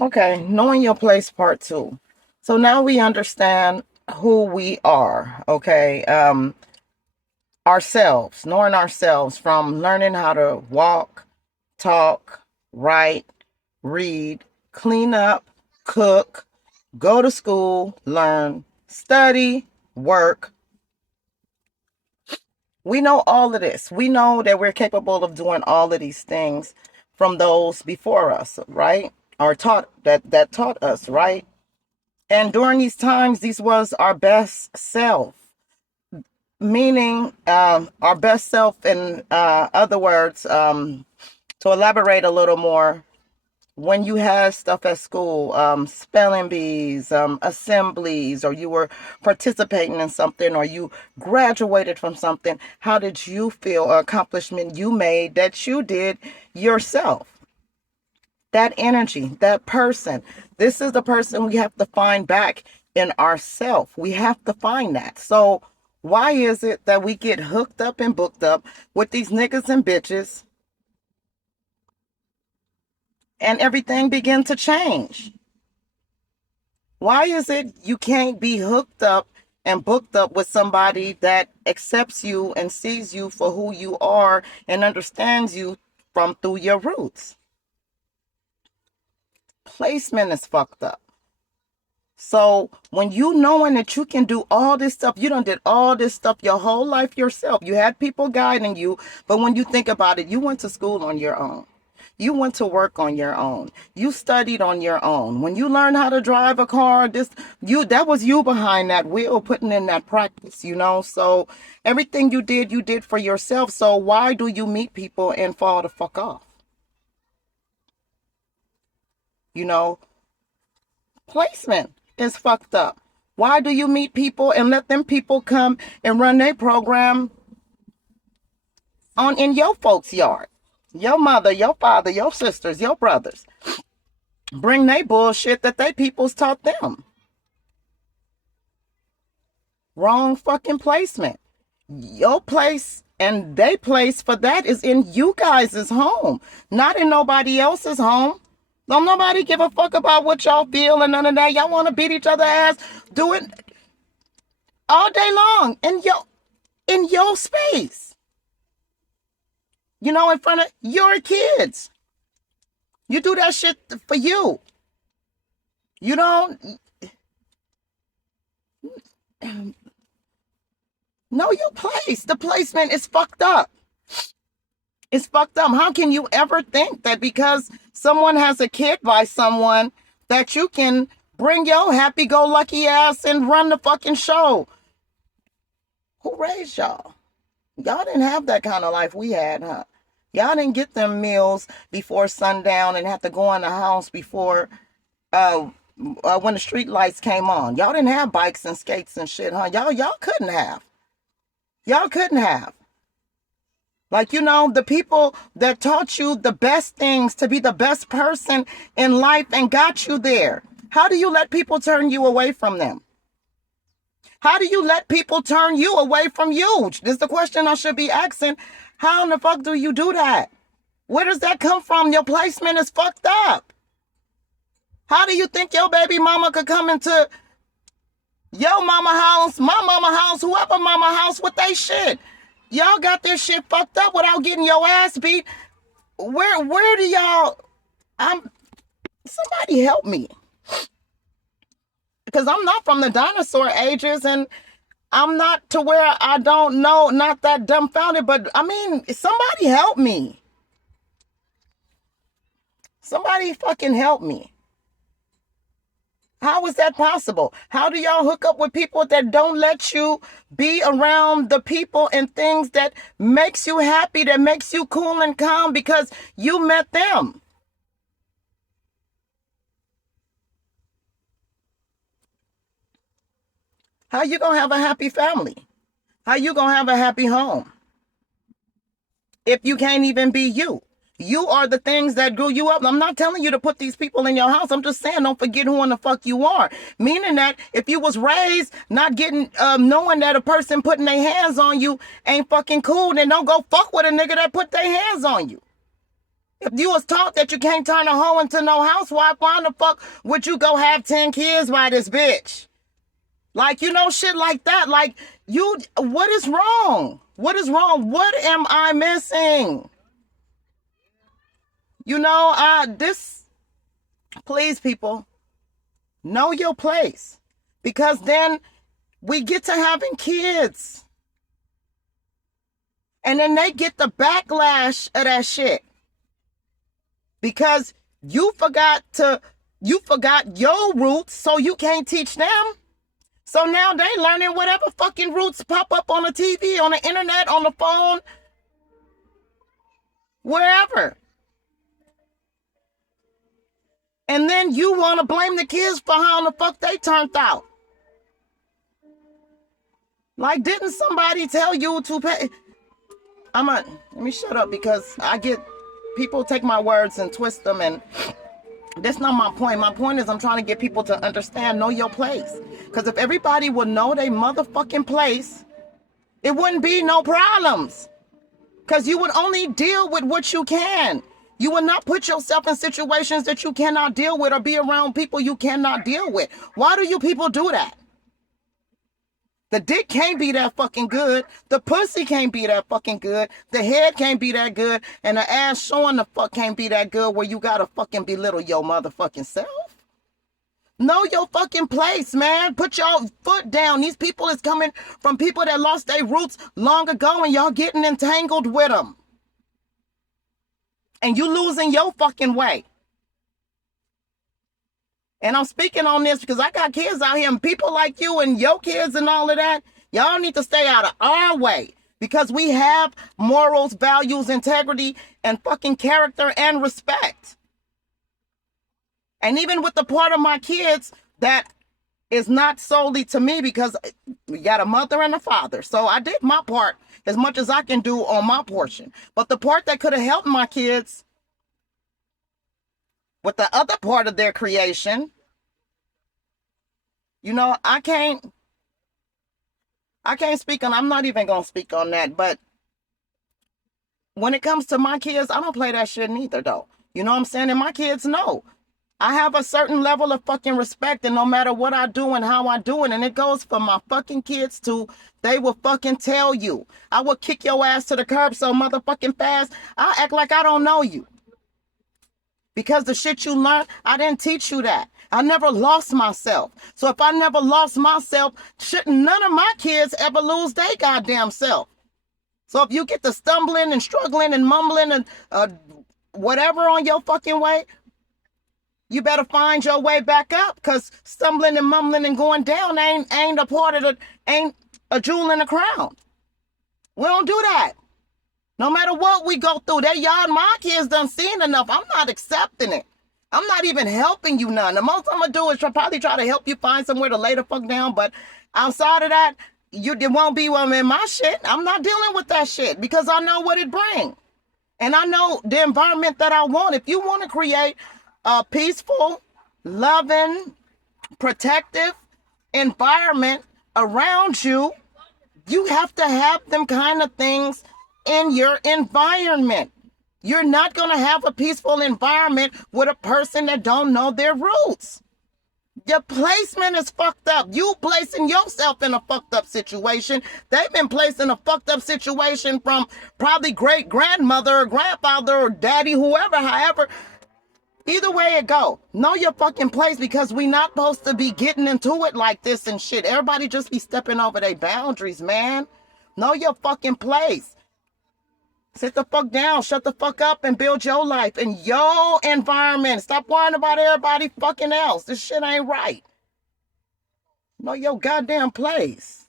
Okay, knowing your place part two. So now we understand who we are, okay? Ourselves, knowing ourselves from learning how to walk, talk, write, read, clean up, cook, go to school, learn, study, work. We know all of this. We know that we're capable of doing all of these things from those before us, right? Or that taught us, right? And during these times, these was our best self, meaning our best self, in other words, to elaborate a little more, when you had stuff at school, spelling bees, assemblies, or you were participating in something, or you graduated from something, how did you feel, accomplishment you made that you did yourself? That energy, that person. This is the person we have to find back in ourself. We have to find that. So why is it that we get hooked up and booked up with these niggas and bitches and everything begin to change? Why is it you can't be hooked up and booked up with somebody that accepts you and sees you for who you are and understands you from through your roots? Placement is fucked up. So when you knowing that you can do all this stuff, you done did all this stuff your whole life yourself. You had people guiding you, but when you think about it, you went to school on your own. You went to work on your own. You studied on your own. When you learned how to drive a car, that was you behind that wheel, putting in that practice, you know? So everything you did for yourself. So why do you meet people and fall the fuck off? You know, placement is fucked up. Why do you meet people and let them people come and run their program on in your folks' yard? Your mother, your father, your sisters, your brothers bring they bullshit that they peoples taught them. Wrong fucking placement. Your place and they place for that is in you guys' home, not in nobody else's home. Don't nobody give a fuck about what y'all feel and none of that. Y'all want to beat each other ass. Do it all day long in your space. You know, in front of your kids. You do that shit for you. You don't know your place. The placement is fucked up. It's fucked up. How can you ever think that because someone has a kid by someone that you can bring your happy-go-lucky ass and run the fucking show? Who raised y'all? Y'all didn't have that kind of life we had, huh? Y'all didn't get them meals before sundown and have to go in the house before when the street lights came on. Y'all didn't have bikes and skates and shit, huh? Y'all couldn't have. Y'all couldn't have. Like, you know, the people that taught you the best things to be the best person in life and got you there. How do you let people turn you away from them? How do you let people turn you away from you? This is the question I should be asking. How in the fuck do you do that? Where does that come from? Your placement is fucked up. How do you think your baby mama could come into your mama house, my mama house, whoever mama house with they shit? Y'all got this shit fucked up without getting your ass beat. Where do y'all somebody help me? Because I'm not from the dinosaur ages and I'm not to where I don't know, not that dumbfounded, but I mean, somebody help me. Somebody fucking help me. How is that possible? How do y'all hook up with people that don't let you be around the people and things that makes you happy, that makes you cool and calm because you met them? How you gonna have a happy family? How you gonna have a happy home if you can't even be you? You are the things that grew you up. I'm not telling you to put these people in your house. I'm just saying don't forget who in the fuck you are. Meaning that if you was raised not getting, knowing that a person putting their hands on you ain't fucking cool, then don't go fuck with a nigga that put their hands on you. If you was taught that you can't turn a hoe into no housewife, why the fuck would you go have 10 kids by this bitch? Like, you know, shit like that. Like, what is wrong? What is wrong? What am I missing? You know, please, people, know your place. Because then we get to having kids. And then they get the backlash of that shit. Because you forgot your roots, so you can't teach them. So now they learning whatever fucking roots pop up on the TV, on the internet, on the phone, wherever. And then you want to blame the kids for how the fuck they turned out. Like, didn't somebody tell you to pay? Let me shut up because people take my words and twist them, and that's not my point. My point is I'm trying to get people to understand, know your place. Because if everybody would know their motherfucking place, it wouldn't be no problems. Because you would only deal with what you can. You will not put yourself in situations that you cannot deal with or be around people you cannot deal with. Why do you people do that? The dick can't be that fucking good. The pussy can't be that fucking good. The head can't be that good. And the ass showing the fuck can't be that good where you gotta fucking belittle your motherfucking self. Know your fucking place, man. Put your foot down. These people is coming from people that lost their roots long ago and y'all getting entangled with them. And you losing your fucking way. And I'm speaking on this because I got kids out here and people like you and your kids and all of that, y'all need to stay out of our way because we have morals, values, integrity, and fucking character and respect. And even with the part of my kids that is not solely to me because we got a mother and a father. So I did my part as much as I can do on my portion. But the part that could have helped my kids with the other part of their creation, you know, I can't speak on, I'm not even going to speak on that. But when it comes to my kids, I don't play that shit neither, though. You know what I'm saying? And my kids know. I have a certain level of fucking respect, and no matter what I do and how I do it, and it goes for my fucking kids too, they will fucking tell you. I will kick your ass to the curb so motherfucking fast, I'll act like I don't know you. Because the shit you learned, I didn't teach you that. I never lost myself. So if I never lost myself, shouldn't none of my kids ever lose their goddamn self. So if you get to stumbling and struggling and mumbling and whatever on your fucking way, you better find your way back up, because stumbling and mumbling and going down ain't a part of ain't a jewel in the crown. We don't do that. No matter what we go through, my kids done seen enough. I'm not accepting it. I'm not even helping you none. The most I'm gonna do is probably try to help you find somewhere to lay the fuck down. But outside of that, it won't be in my shit. I'm not dealing with that shit because I know what it brings. And I know the environment that I want. If you want to create a peaceful, loving, protective environment around you, you have to have them kind of things in your environment. You're not going to have a peaceful environment with a person that don't know their roots. Your placement is fucked up. You placing yourself in a fucked up situation. They've been placed in a fucked up situation from probably great grandmother or grandfather or daddy, whoever, however. Either way it go, know your fucking place, because we not supposed to be getting into it like this and shit. Everybody just be stepping over their boundaries, man. Know your fucking place. Sit the fuck down, shut the fuck up, and build your life in your environment. Stop worrying about everybody fucking else. This shit ain't right. Know your goddamn place.